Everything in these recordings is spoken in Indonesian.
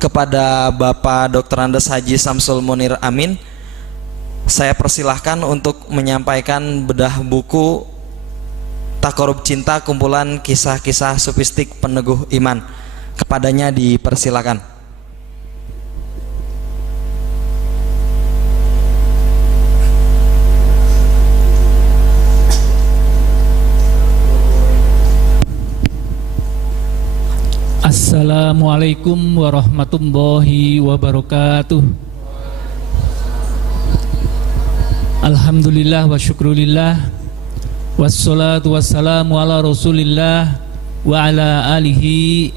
kepada Bapak Dr. Andes Haji Samsul Munir Amin, saya persilahkan untuk menyampaikan bedah buku Taqarrub Cinta, kumpulan kisah-kisah sufistik peneguh iman. Kepadanya dipersilakan. Assalamualaikum warahmatullahi wabarakatuh. Alhamdulillah wa syukrulillah, wassalatu wassalamu ala rasulillah wa ala alihi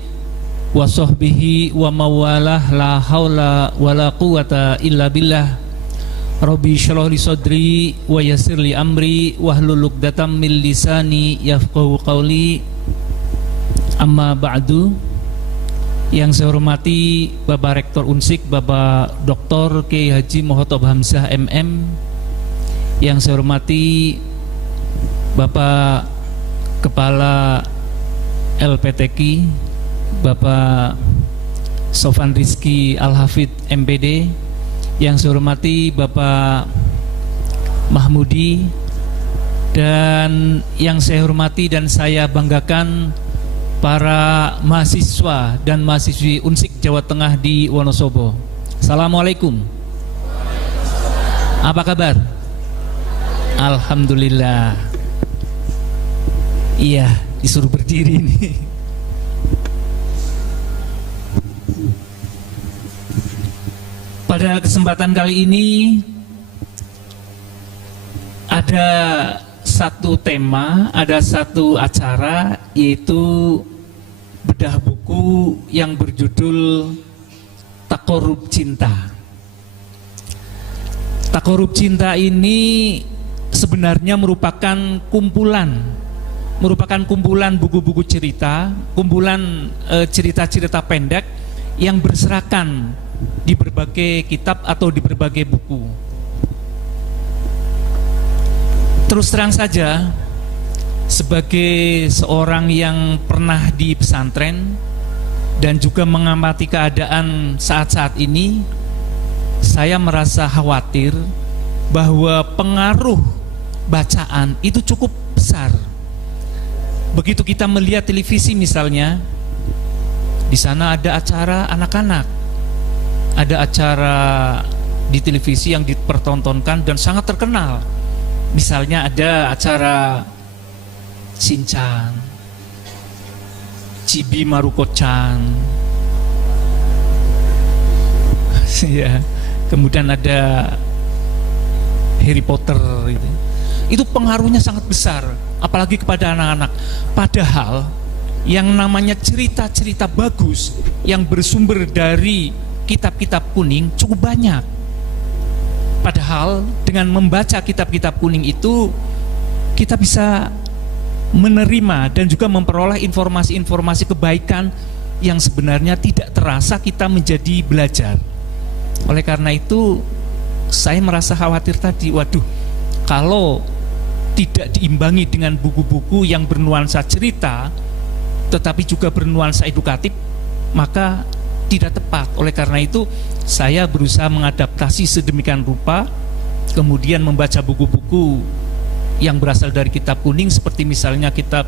wa sahbihi wa mawalah, la hawla wa la quwata illa billah. Rabbi syrah li sadri wa yassir li amri wahlul 'uqdatam min lisani yafqahu qawli. Amma ba'du. Yang saya hormati Bapak Rektor Unsik, Bapak Dr. Kiai Haji Muhottob Hamzah MM. Yang saya hormati Bapak Kepala LPTQ, Bapak Sofan Rizky Al-Hafid MPD. Yang saya hormati Bapak Mahmudi. Dan yang saya hormati dan saya banggakan para mahasiswa dan mahasiswi Unsik Jawa Tengah di Wonosobo. Assalamualaikum. Apa kabar? Alhamdulillah. Iya, disuruh berdiri nih. Pada kesempatan kali ini ada satu tema, ada satu acara, yaitu bedah buku yang berjudul Taqarrub Cinta. Taqarrub Cinta ini sebenarnya merupakan kumpulan buku-buku cerita, kumpulan cerita-cerita pendek yang berserakan di berbagai kitab atau di berbagai buku. Terus terang saja, sebagai seorang yang pernah di pesantren dan juga mengamati keadaan saat-saat ini, saya merasa khawatir bahwa pengaruh bacaan itu cukup besar. Begitu kita melihat televisi misalnya, di sana ada acara anak-anak, ada acara di televisi yang dipertontonkan dan sangat terkenal. Misalnya ada acara Shinchan, Chibi Maruko-chan, ya. Kemudian ada Harry Potter gitu. Itu pengaruhnya sangat besar, apalagi kepada anak-anak. Padahal yang namanya cerita-cerita bagus yang bersumber dari kitab-kitab kuning cukup banyak. Padahal dengan membaca kitab-kitab kuning itu kita bisa menerima dan juga memperoleh informasi-informasi kebaikan yang sebenarnya tidak terasa kita menjadi belajar. Oleh karena itu saya merasa khawatir tadi, waduh, kalau tidak diimbangi dengan buku-buku yang bernuansa cerita tetapi juga bernuansa edukatif, maka tidak tepat. Oleh karena itu saya berusaha mengadaptasi sedemikian rupa, kemudian membaca buku-buku yang berasal dari kitab kuning seperti misalnya kitab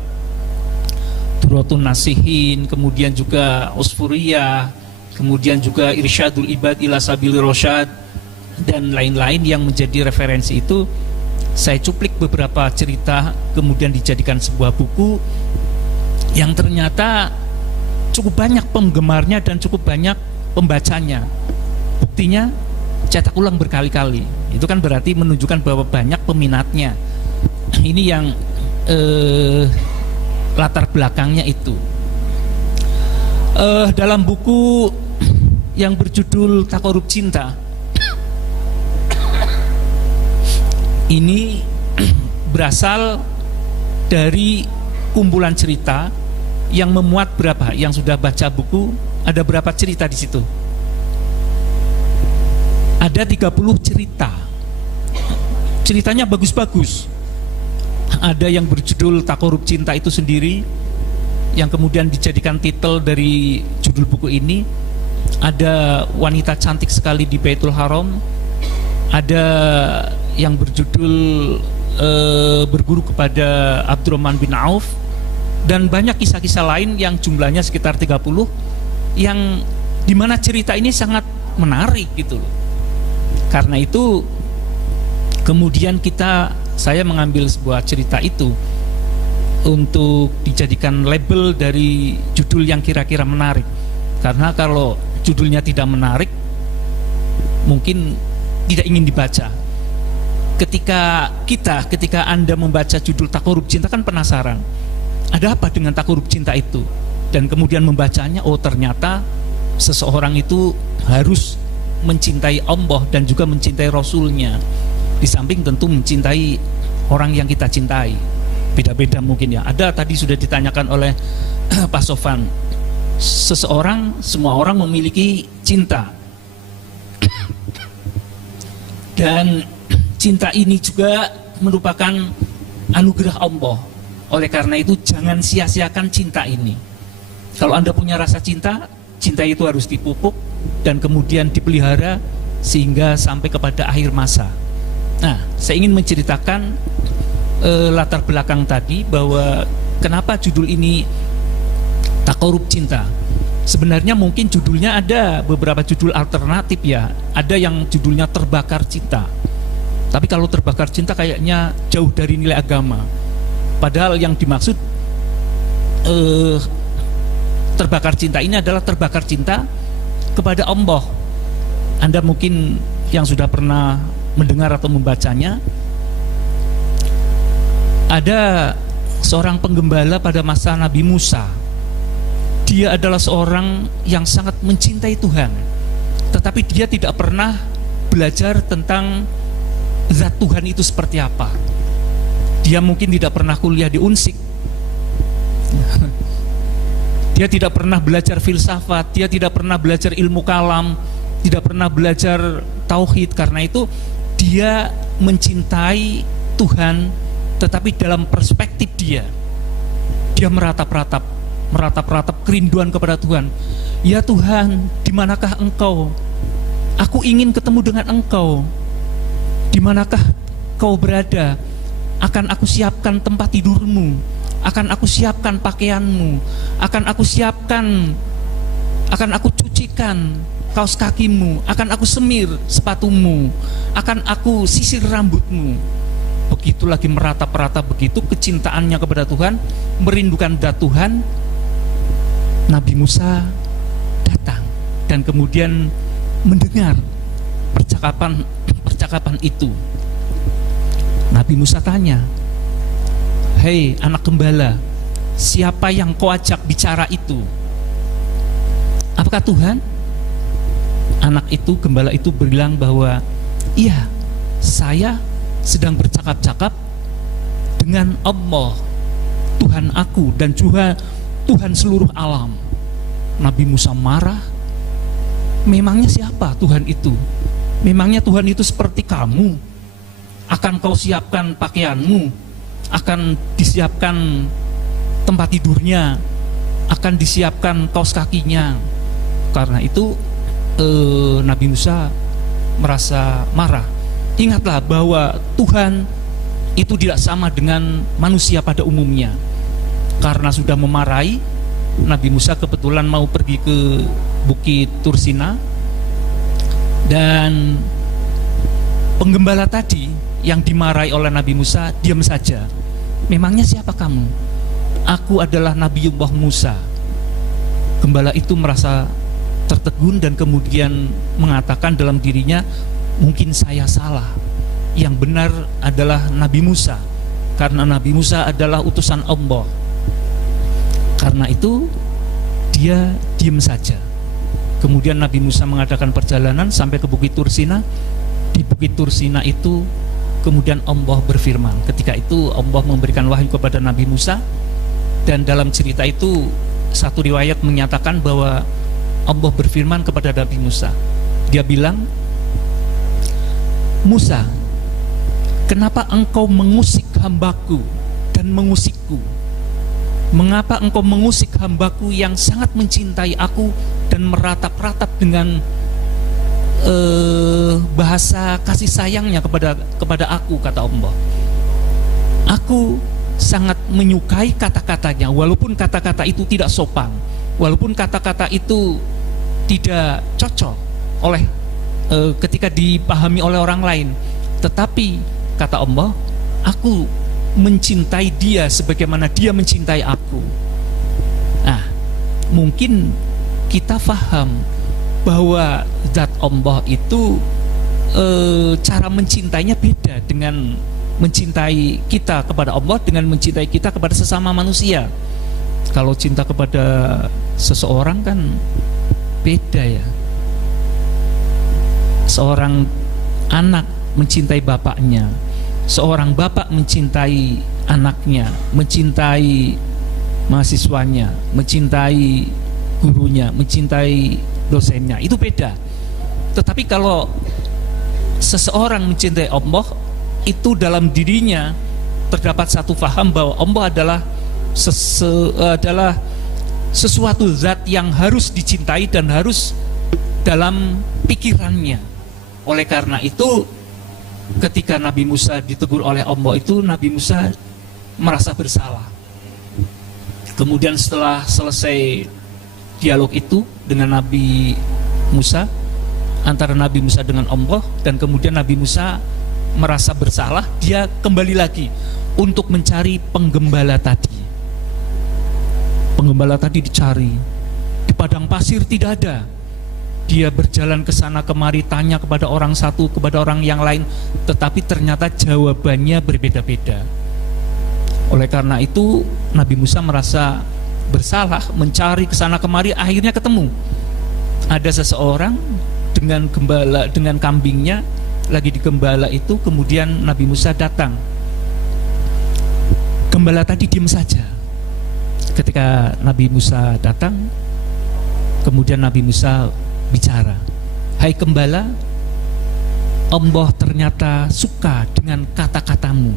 Durratun Nasihin, kemudian juga Usfuriyah, kemudian juga Irsyadul Ibad ila Sabilir Rasyad, dan lain-lain yang menjadi referensi itu. Saya cuplik beberapa cerita kemudian dijadikan sebuah buku yang ternyata cukup banyak penggemarnya dan cukup banyak pembacanya. Buktinya cetak ulang berkali-kali. Itu kan berarti menunjukkan bahwa banyak peminatnya. Ini yang latar belakangnya itu. Dalam buku yang berjudul Taqarrub Cinta ini berasal dari kumpulan cerita yang memuat berapa? Yang sudah baca buku, ada berapa cerita di situ? Ada 30 cerita. Ceritanya bagus-bagus. Ada yang berjudul Taqarrub Cinta itu sendiri, yang kemudian dijadikan titel dari judul judul buku ini. Ada wanita cantik sekali di Baitul Haram, ada yang berjudul berguru kepada Abdurrahman bin Auf, dan banyak kisah-kisah lain yang jumlahnya sekitar 30, yang dimana cerita ini sangat menarik gitu loh. Karena itu kemudian saya mengambil sebuah cerita itu untuk dijadikan label dari judul yang kira-kira menarik. Karena kalau judulnya tidak menarik, mungkin tidak ingin dibaca. Ketika Anda membaca judul Takorub Cinta kan penasaran, ada apa dengan takorub cinta itu? Dan kemudian membacanya, oh ternyata seseorang itu harus mencintai Allah dan juga mencintai Rasulnya, di samping tentu mencintai orang yang kita cintai. Beda-beda mungkin ya. Ada tadi sudah ditanyakan oleh Pak Sofan, semua orang memiliki cinta, dan cinta ini juga merupakan anugerah Allah. Oleh karena itu jangan sia-siakan cinta ini. Kalau Anda punya rasa cinta, cinta itu harus dipupuk dan kemudian dipelihara sehingga sampai kepada akhir masa. Nah, saya ingin menceritakan latar belakang tadi, bahwa kenapa judul ini Takorub Cinta. Sebenarnya mungkin judulnya ada beberapa judul alternatif ya. Ada yang judulnya Terbakar Cinta. Tapi kalau Terbakar Cinta kayaknya jauh dari nilai agama. Padahal yang dimaksud terbakar cinta ini adalah terbakar cinta kepada Allah. Anda mungkin yang sudah pernah mendengar atau membacanya, ada seorang penggembala pada masa Nabi Musa. Dia adalah seorang yang sangat mencintai Tuhan, tetapi dia tidak pernah belajar tentang zat Tuhan itu seperti apa. Dia mungkin tidak pernah kuliah di Unsik, dia tidak pernah belajar filsafat, dia tidak pernah belajar ilmu kalam, tidak pernah belajar tauhid. Karena itu dia mencintai Tuhan, tetapi dalam perspektif dia meratap-ratap kerinduan kepada Tuhan. Ya Tuhan, di manakah Engkau? Aku ingin ketemu dengan Engkau. Di manakah Kau berada? Akan aku siapkan tempat tidurmu, akan aku siapkan pakaianmu, akan aku cucikan kaos kakimu, akan aku semir sepatumu, akan aku sisir rambutmu. Begitu lagi meratap-ratap begitu kecintaannya kepada Tuhan, merindukan zat Tuhan. Nabi Musa datang dan kemudian mendengar percakapan itu. Nabi Musa tanya, "Hei anak gembala, siapa yang kau ajak bicara itu? Apakah Tuhan?" Anak itu, gembala itu bilang bahwa, "Iya, saya sedang bercakap-cakap dengan Allah, Tuhan aku dan juga Tuhan seluruh alam." Nabi Musa marah. Memangnya siapa Tuhan itu? Memangnya Tuhan itu seperti kamu? Akan kau siapkan pakaianmu, akan disiapkan tempat tidurnya, akan disiapkan kaos kakinya. Karena itu Nabi Musa merasa marah. Ingatlah bahwa Tuhan itu tidak sama dengan manusia pada umumnya. Karena sudah memarahi, Nabi Musa kebetulan mau pergi ke Bukit Tursina, dan penggembala tadi yang dimarahi oleh Nabi Musa diam saja. "Memangnya siapa kamu?" "Aku adalah Nabiullah Musa." Gembala itu merasa tertegun dan kemudian mengatakan dalam dirinya, "Mungkin saya salah. Yang benar adalah Nabi Musa, karena Nabi Musa adalah utusan Allah." Karena itu dia diam saja. Kemudian Nabi Musa mengadakan perjalanan sampai ke Bukit Tursina. Di Bukit Tursina itu kemudian Allah berfirman. Ketika itu Allah memberikan wahyu kepada Nabi Musa, dan dalam cerita itu satu riwayat menyatakan bahwa Allah berfirman kepada Nabi Musa. Dia bilang, "Musa, kenapa engkau mengusik hambaku dan mengusikku? mengapa engkau mengusik hambaku yang sangat mencintai aku dan meratap-ratap dengan bahasa kasih sayangnya kepada aku, kata Allah. Aku sangat menyukai kata-katanya, walaupun kata-kata itu tidak sopan, walaupun kata-kata itu tidak cocok oleh ketika dipahami oleh orang lain, tetapi kata Allah, aku mencintai dia sebagaimana dia mencintai aku. Nah, mungkin kita faham bahwa zat Allah itu cara mencintainya beda dengan mencintai kita kepada Allah dengan mencintai kita kepada sesama manusia. Kalau cinta kepada seseorang kan beda ya. Seorang anak mencintai bapaknya, seorang bapak mencintai anaknya, mencintai mahasiswanya, mencintai gurunya, mencintai dosennya, itu beda. Tetapi kalau seseorang mencintai Allah, itu dalam dirinya terdapat satu faham bahwa Allah adalah sesuatu zat yang harus dicintai dan harus dalam pikirannya. Oleh karena itu, ketika Nabi Musa ditegur oleh Allah itu, Nabi Musa merasa bersalah. Kemudian setelah selesai dialog itu dengan Nabi Musa, antara Nabi Musa dengan Allah, dan kemudian Nabi Musa merasa bersalah, dia kembali lagi untuk mencari penggembala tadi. Penggembala tadi dicari di padang pasir, tidak ada. Dia berjalan ke sana kemari, tanya kepada orang satu, kepada orang yang lain, tetapi ternyata jawabannya berbeda-beda. Oleh karena itu Nabi Musa merasa bersalah, mencari ke sana kemari, akhirnya ketemu. Ada seseorang dengan gembala, dengan kambingnya lagi digembala itu, kemudian Nabi Musa datang. Gembala tadi diam saja. Ketika Nabi Musa datang, kemudian Nabi Musa bicara, "Hai gembala, Allah ternyata suka dengan kata-katamu.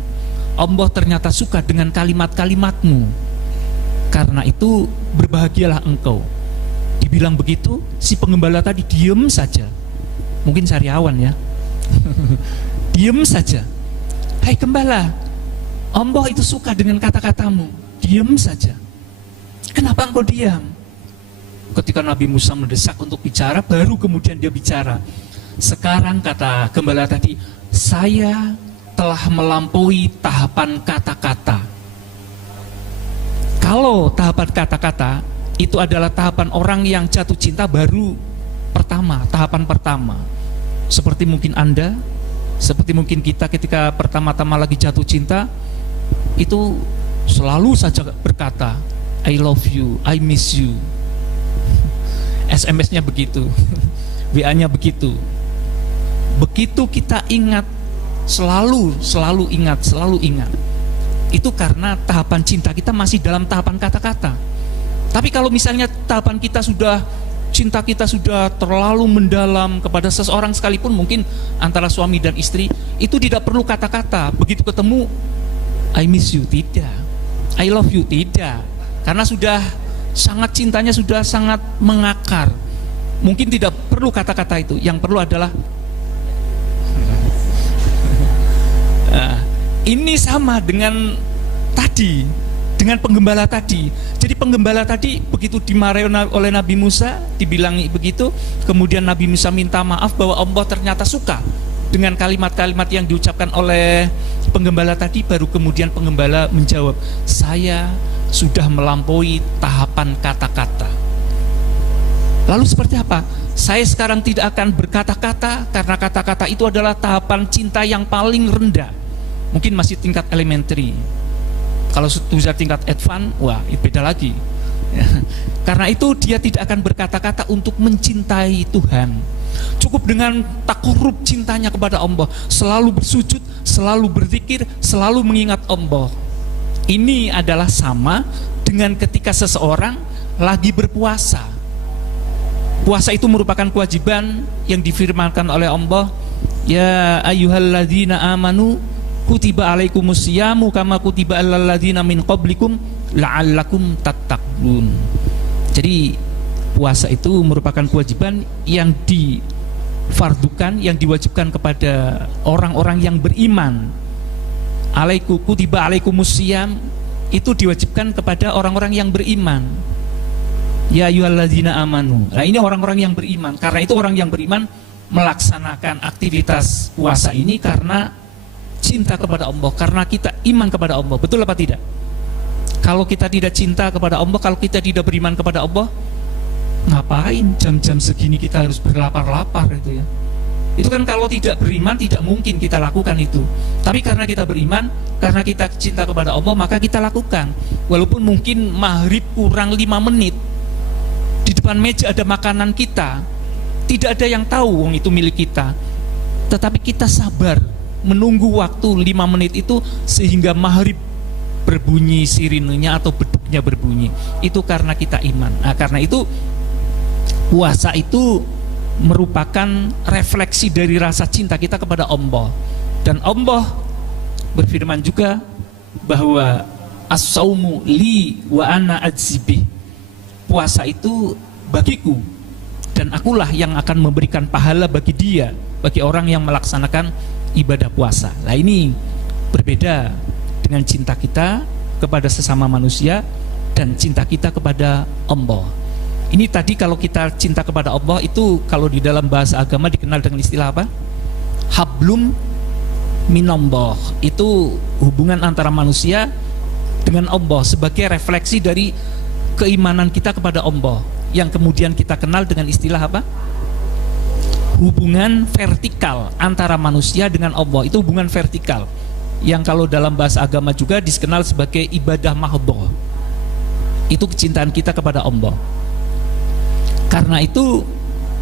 Allah ternyata suka dengan kalimat-kalimatmu. Karena itu berbahagialah engkau." Dibilang begitu, si penggembala tadi diam saja. Mungkin sariawan ya. Diam saja. "Hai gembala, Allah itu suka dengan kata-katamu." Diam saja. "Kenapa engkau diam?" Ketika Nabi Musa mendesak untuk bicara, baru kemudian dia bicara. "Sekarang," kata gembala tadi, "saya telah melampaui tahapan kata-kata." Kalau tahapan kata-kata itu adalah tahapan orang yang jatuh cinta baru pertama, tahapan pertama. Seperti mungkin Anda, seperti mungkin kita ketika pertama-tama lagi jatuh cinta, itu selalu saja berkata, "I love you, I miss you." SMS-nya begitu, WA-nya begitu. Begitu kita ingat, selalu ingat. Itu karena tahapan cinta kita masih dalam tahapan kata-kata. Tapi kalau misalnya tahapan kita sudah, cinta kita sudah terlalu mendalam kepada seseorang sekalipun, mungkin antara suami dan istri, itu tidak perlu kata-kata. Begitu ketemu, "I miss you," tidak. "I love you," tidak. Karena sudah sangat, cintanya sudah sangat mengakar. Mungkin tidak perlu kata-kata itu. Yang perlu adalah ini sama dengan tadi, dengan penggembala tadi. Jadi penggembala tadi begitu dimarahi oleh Nabi Musa, dibilangi begitu, kemudian Nabi Musa minta maaf bahwa Allah ternyata suka dengan kalimat-kalimat yang diucapkan oleh penggembala tadi, baru kemudian penggembala menjawab, "Saya sudah melampaui tahapan kata-kata." Lalu seperti apa? "Saya sekarang tidak akan berkata-kata, karena kata-kata itu adalah tahapan cinta yang paling rendah." Mungkin masih tingkat elementary. Kalau sudah tingkat advance, wah itu beda lagi. Karena itu dia tidak akan berkata-kata untuk mencintai Tuhan. Cukup dengan takarrub cintanya kepada Allah, selalu bersujud, selalu berzikir, selalu mengingat Allah. Ini adalah sama dengan ketika seseorang lagi berpuasa. Puasa itu merupakan kewajiban yang difirmankan oleh Allah, "Ya ayyuhalladzina amanu kutiba alaikumus syiyamu kama kutiba alal ladzina min qablikum la'allakum tattaqun. Jadi puasa itu merupakan kewajiban yang difardukan, yang diwajibkan kepada orang-orang yang beriman. Kutiba alaikumusiyam, itu diwajibkan kepada orang-orang yang beriman. Ya ayyuhalladzina amanu. Nah, ini orang-orang yang beriman. Karena itu orang yang beriman melaksanakan aktivitas puasa ini karena cinta kepada Allah, karena kita iman kepada Allah. Betul apa tidak? Kalau kita tidak cinta kepada Allah, kalau kita tidak beriman kepada Allah, ngapain jam-jam segini kita harus berlapar-lapar itu ya? Itu kan kalau tidak beriman tidak mungkin kita lakukan itu. Tapi karena kita beriman, karena kita cinta kepada Allah, maka kita lakukan. Walaupun mungkin maghrib kurang 5 menit, di depan meja ada makanan kita, tidak ada yang tahu wong itu milik kita, tetapi kita sabar menunggu waktu 5 menit itu sehingga maghrib berbunyi sirinenya atau beduknya berbunyi. Itu karena kita iman. Nah, karena itu puasa itu merupakan refleksi dari rasa cinta kita kepada Allah. Dan Allah berfirman juga bahwa as-saumu li wa ana ajzibih. Puasa itu bagiku dan akulah yang akan memberikan pahala bagi dia, bagi orang yang melaksanakan ibadah puasa. Nah, ini berbeda dengan cinta kita kepada sesama manusia dan cinta kita kepada Allah. Ini tadi kalau kita cinta kepada Allah itu kalau di dalam bahasa agama dikenal dengan istilah apa? Hablum minallah. Itu hubungan antara manusia dengan Allah sebagai refleksi dari keimanan kita kepada Allah, yang kemudian kita kenal dengan istilah apa? Hubungan vertikal antara manusia dengan Allah. Itu hubungan vertikal yang kalau dalam bahasa agama juga dikenal sebagai ibadah mahdhah. Itu kecintaan kita kepada Allah. Karena itu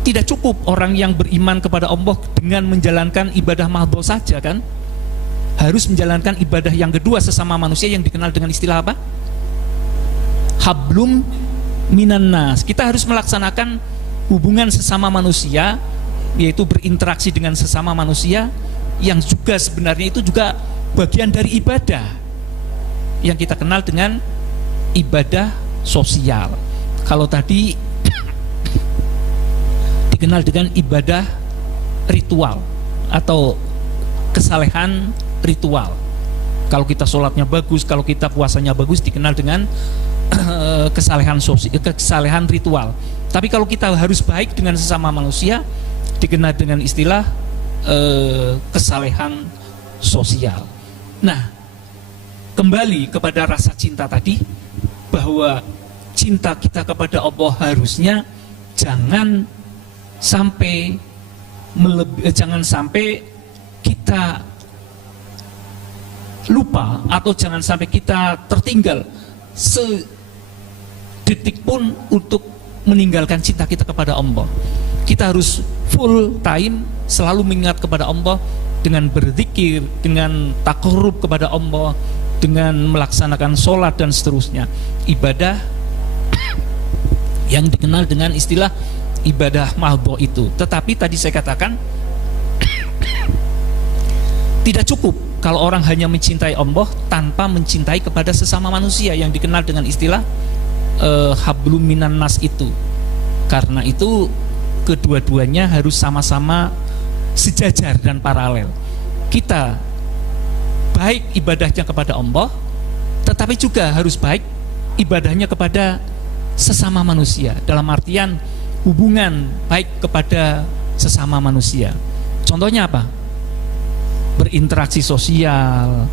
tidak cukup orang yang beriman kepada Allah dengan menjalankan ibadah mahdhah saja kan? Harus menjalankan ibadah yang kedua sesama manusia yang dikenal dengan istilah apa? Hablum minannas. Kita harus melaksanakan hubungan sesama manusia, yaitu berinteraksi dengan sesama manusia, yang juga sebenarnya itu juga bagian dari ibadah yang kita kenal dengan ibadah sosial. Kalau tadi dikenal dengan ibadah ritual atau kesalehan ritual. Kalau kita sholatnya bagus, kalau kita puasanya bagus, dikenal dengan kesalehan sosial, kesalehan ritual. Tapi kalau kita harus baik dengan sesama manusia, dikenal dengan istilah kesalehan sosial. Nah, kembali kepada rasa cinta tadi, bahwa cinta kita kepada Allah harusnya jangan sampai kita lupa atau jangan sampai kita tertinggal sedetik pun untuk meninggalkan cinta kita kepada Allah. Kita harus full time selalu mengingat kepada Allah dengan berzikir, dengan takarrub kepada Allah, dengan melaksanakan sholat dan seterusnya. Ibadah yang dikenal dengan istilah ibadah mahdhah itu. Tetapi tadi saya katakan tidak cukup kalau orang hanya mencintai Allah tanpa mencintai kepada sesama manusia yang dikenal dengan istilah hablum minan nas itu. Karena itu kedua-duanya harus sama-sama sejajar dan paralel. Kita baik ibadahnya kepada Allah, tetapi juga harus baik ibadahnya kepada sesama manusia, dalam artian hubungan baik kepada sesama manusia. Contohnya apa? Berinteraksi sosial,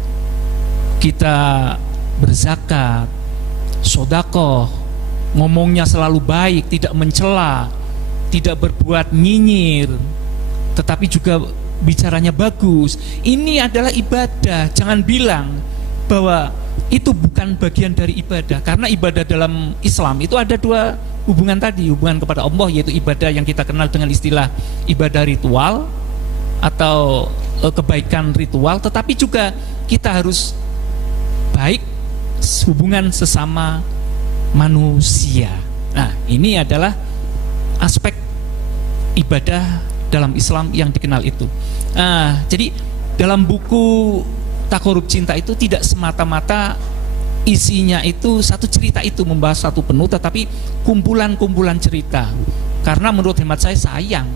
kita berzakat, sedekah, ngomongnya selalu baik, tidak mencela, tidak berbuat nyinyir, tetapi juga bicaranya bagus. Ini adalah ibadah. Jangan bilang bahwa itu bukan bagian dari ibadah, karena ibadah dalam Islam itu ada dua hubungan tadi, hubungan kepada Allah, yaitu ibadah yang kita kenal dengan istilah ibadah ritual atau kebaikan ritual, tetapi juga kita harus baik hubungan sesama manusia. Nah, ini adalah aspek ibadah dalam Islam yang dikenal itu. Nah, jadi dalam buku Takarrub Cinta itu tidak semata-mata isinya itu satu cerita itu membahas satu penuh, tetapi kumpulan-kumpulan cerita. Karena menurut hemat saya sayang,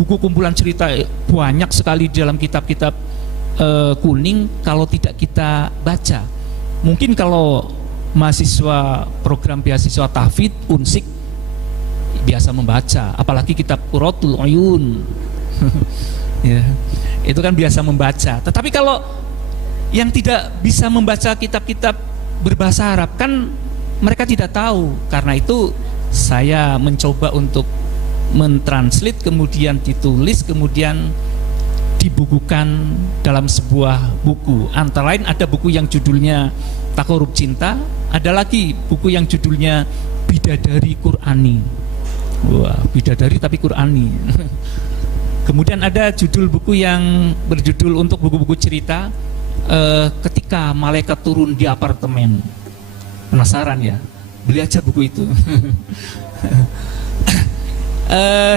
buku kumpulan cerita banyak sekali di dalam kitab-kitab kuning kalau tidak kita baca. Mungkin kalau mahasiswa program beasiswa tahfidz unsik biasa membaca, apalagi kitab Qurratul Uyun ya, itu kan biasa membaca. Tetapi kalau yang tidak bisa membaca kitab-kitab berbahasa Arab kan mereka tidak tahu. Karena itu saya mencoba untuk mentranslate, kemudian ditulis, kemudian dibukukan dalam sebuah buku. Antara lain ada buku yang judulnya Taqarrub Cinta, ada lagi buku yang judulnya Bidadari Qur'ani. Wah, bidadari tapi Qur'ani. Kemudian ada judul buku yang berjudul untuk buku-buku cerita, Ketika Malaikat Turun di Apartemen. Penasaran ya? Beli aja buku itu.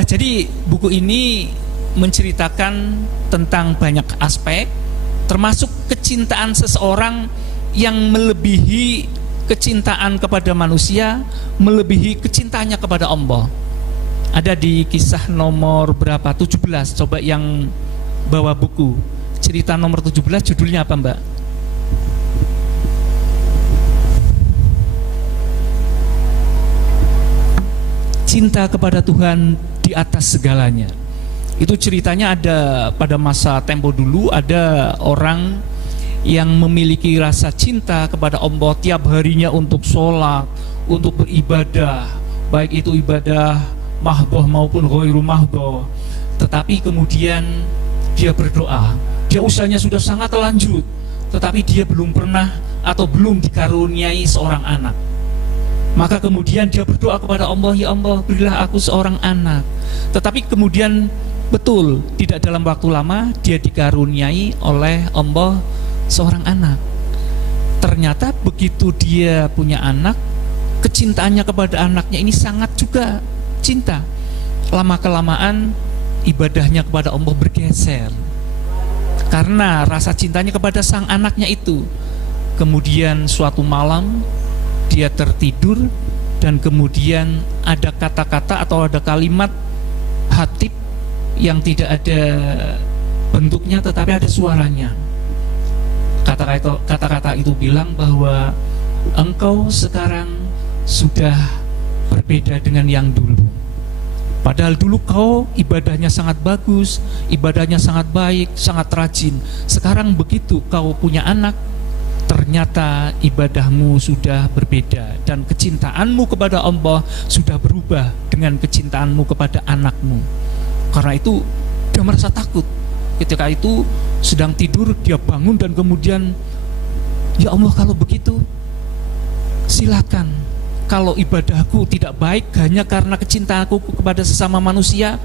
Jadi buku ini menceritakan tentang banyak aspek, termasuk kecintaan seseorang yang melebihi kecintaan kepada manusia, melebihi kecintaannya kepada Allah. Ada di kisah nomor berapa? 17. Coba yang bawa buku cerita nomor 17, judulnya apa, Mbak? Cinta kepada Tuhan di atas segalanya. Itu ceritanya ada pada masa tempo dulu, ada orang yang memiliki rasa cinta kepada Allah tiap harinya untuk sholat, untuk beribadah, baik itu ibadah mahdoh maupun ghairu mahdoh. Tetapi kemudian dia berdoa, dia usianya sudah sangat lanjut, tetapi dia belum pernah atau belum dikaruniai seorang anak. Maka kemudian dia berdoa kepada Allah, ya Allah, berilah aku seorang anak. Tetapi kemudian betul, tidak dalam waktu lama dia dikaruniai oleh Allah seorang anak. Ternyata begitu dia punya anak, kecintaannya kepada anaknya ini sangat juga cinta. Lama-kelamaan ibadahnya kepada Allah bergeser karena rasa cintanya kepada sang anaknya itu. Kemudian suatu malam dia tertidur dan kemudian ada kata-kata atau ada kalimat hatib yang tidak ada bentuknya tetapi ada suaranya. Kata-kata itu bilang bahwa engkau sekarang sudah berbeda dengan yang dulu. Padahal dulu kau ibadahnya sangat bagus, ibadahnya sangat baik, sangat rajin. Sekarang begitu kau punya anak, ternyata ibadahmu sudah berbeda dan kecintaanmu kepada Allah sudah berubah dengan kecintaanmu kepada anakmu. Karena itu dia merasa takut. Ketika itu sedang tidur, dia bangun dan kemudian, ya Allah, kalau begitu silakan. Kalau ibadahku tidak baik hanya karena kecintaanku kepada sesama manusia,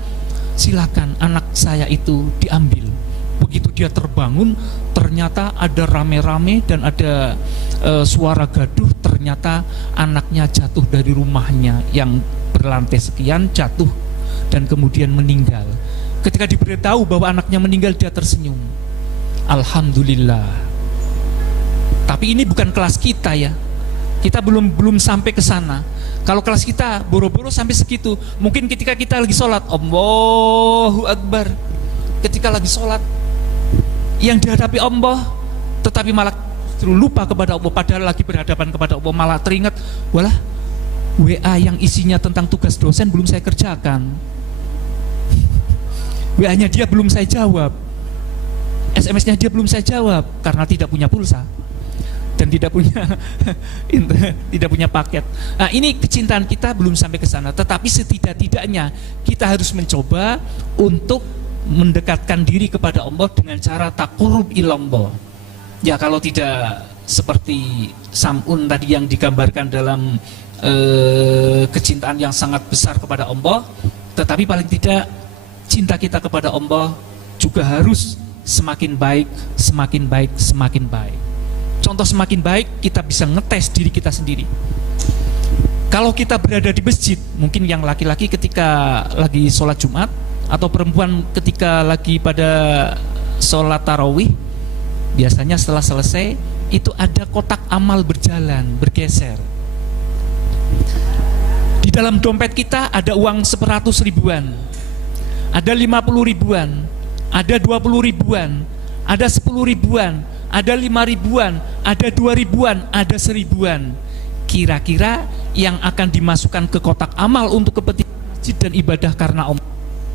silakan anak saya itu diambil. Begitu dia terbangun, ternyata ada rame-rame dan ada suara gaduh. Ternyata anaknya jatuh dari rumahnya yang berlantai sekian, jatuh dan kemudian meninggal. Ketika diberitahu bahwa anaknya meninggal, dia tersenyum, alhamdulillah. Tapi ini bukan kelas kita ya. Kita belum sampai ke sana. Kalau kelas kita boro-boro sampai segitu. Mungkin ketika kita lagi sholat, Allahu Akbar, ketika lagi sholat yang dihadapi Allah, tetapi malah lupa kepada Allah, padahal lagi berhadapan kepada Allah, malah teringat, walah, WA yang isinya tentang tugas dosen belum saya kerjakan, WA-nya dia belum saya jawab, SMS-nya dia belum saya jawab karena tidak punya pulsa dan tidak punya paket. Nah, ini kecintaan kita belum sampai ke sana, tetapi setidak-tidaknya kita harus mencoba untuk mendekatkan diri kepada Allah dengan cara taqarrub ilallah. Ya, kalau tidak seperti Sam'un tadi yang digambarkan dalam kecintaan yang sangat besar kepada Allah, tetapi paling tidak cinta kita kepada Allah juga harus semakin baik, semakin baik, semakin baik. Contoh semakin baik, kita bisa ngetes diri kita sendiri. Kalau kita berada di masjid, mungkin yang laki-laki ketika lagi sholat Jumat, atau perempuan ketika lagi pada sholat tarawih, biasanya setelah selesai itu ada kotak amal berjalan, bergeser. Di dalam dompet kita ada uang 100 ribuan, ada 50 ribuan, ada 20 ribuan, ada 10 ribuan, ada 5 ribuan, ada 2 ribuan, ada 1000-an. Kira-kira yang akan dimasukkan ke kotak amal untuk kepentingan masjid dan ibadah karena Allah,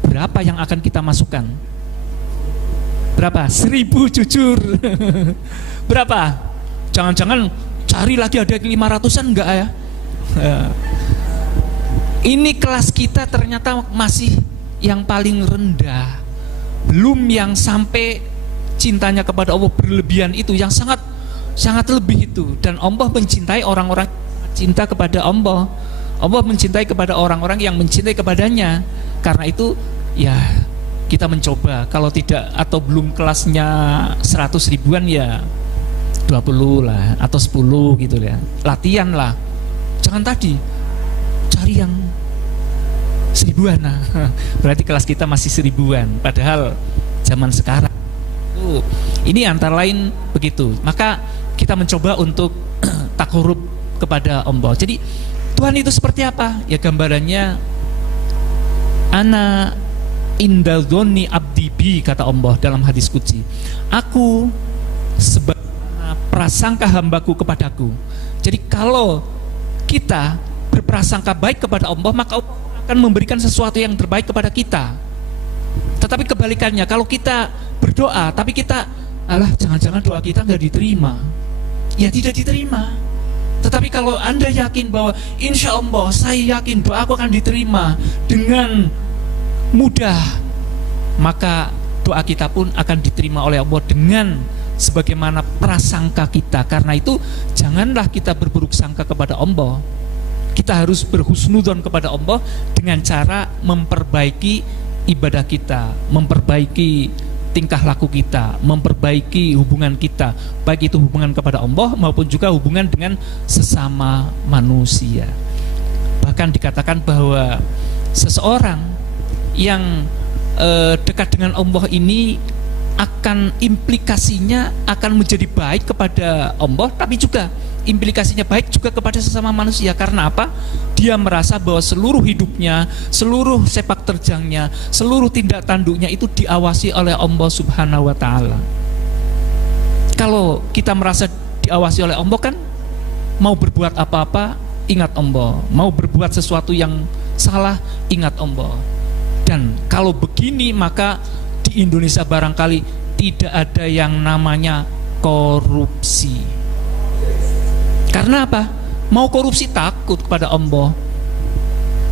berapa yang akan kita masukkan? Berapa? 1000 jujur. Berapa? Jangan-jangan cari lagi ada 500-an enggak ya? Ini kelas kita ternyata masih yang paling rendah, belum yang sampai cintanya kepada Allah berlebihan itu, yang sangat lebih itu. Dan Allah mencintai orang-orang cinta kepada Allah. Allah mencintai kepada orang-orang yang mencintai kepadanya. Karena itu ya kita mencoba, kalau tidak atau belum kelasnya 100 ribuan ya 20 lah atau 10 gitu ya. Latihan lah. Jangan tadi cari yang 1000-an. Nah, berarti kelas kita masih 1000-an. Padahal zaman sekarang ini antara lain begitu. Maka kita mencoba untuk takarub kepada Allah. Jadi Tuhan itu seperti apa? Ya gambarannya ana indadzoni abdi bi, kata Allah dalam hadis qudsi. Aku sebagaimana prasangka hambaku kepadaku. Jadi kalau kita berprasangka baik kepada Allah, maka Allah akan memberikan sesuatu yang terbaik kepada kita. Tetapi kebalikannya, kalau kita berdoa tapi kita alah jangan-jangan doa kita nggak diterima, ya tidak diterima. Tetapi kalau Anda yakin bahwa insya Allah saya yakin doaku akan diterima dengan mudah, maka doa kita pun akan diterima oleh Allah dengan sebagaimana prasangka kita. Karena itu janganlah kita berburuk sangka kepada Allah. Kita harus berhusnudzon kepada Allah dengan cara memperbaiki ibadah kita, memperbaiki tingkah laku kita, memperbaiki hubungan kita, baik itu hubungan kepada Allah maupun juga hubungan dengan sesama manusia. Bahkan dikatakan bahwa seseorang yang dekat dengan Allah ini akan implikasinya akan menjadi baik kepada Allah, tapi juga implikasinya baik juga kepada sesama manusia. Karena apa? Dia merasa bahwa seluruh hidupnya, seluruh sepak terjangnya, seluruh tindak tanduknya itu diawasi oleh Allah Subhanahu wa Ta'ala. Kalau kita merasa diawasi oleh Allah, kan mau berbuat apa-apa ingat Allah, mau berbuat sesuatu yang salah ingat Allah. Dan kalau begini, maka di Indonesia barangkali tidak ada yang namanya korupsi. Karena apa? Mau korupsi takut kepada Allah.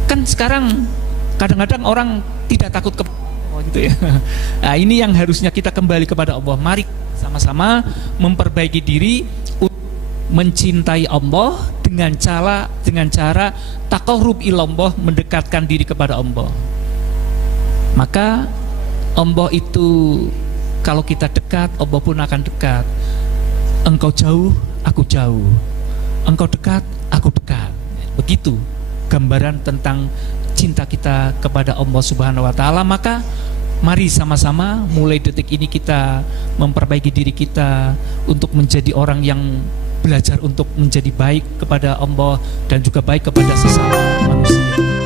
Kan sekarang kadang-kadang orang tidak takut kepada Allah gitu ya. Nah, ini yang harusnya kita kembali kepada Allah. Mari sama-sama memperbaiki diri untuk mencintai Allah dengan cara taqarrub ilallah, mendekatkan diri kepada Allah. Maka Allah itu kalau kita dekat, Allah pun akan dekat. Engkau jauh, aku jauh. Engkau dekat, aku dekat. Begitu gambaran tentang cinta kita kepada Allah Subhanahu wa Ta'ala. Maka mari sama-sama mulai detik ini kita memperbaiki diri kita untuk menjadi orang yang belajar untuk menjadi baik kepada Allah dan juga baik kepada sesama manusia.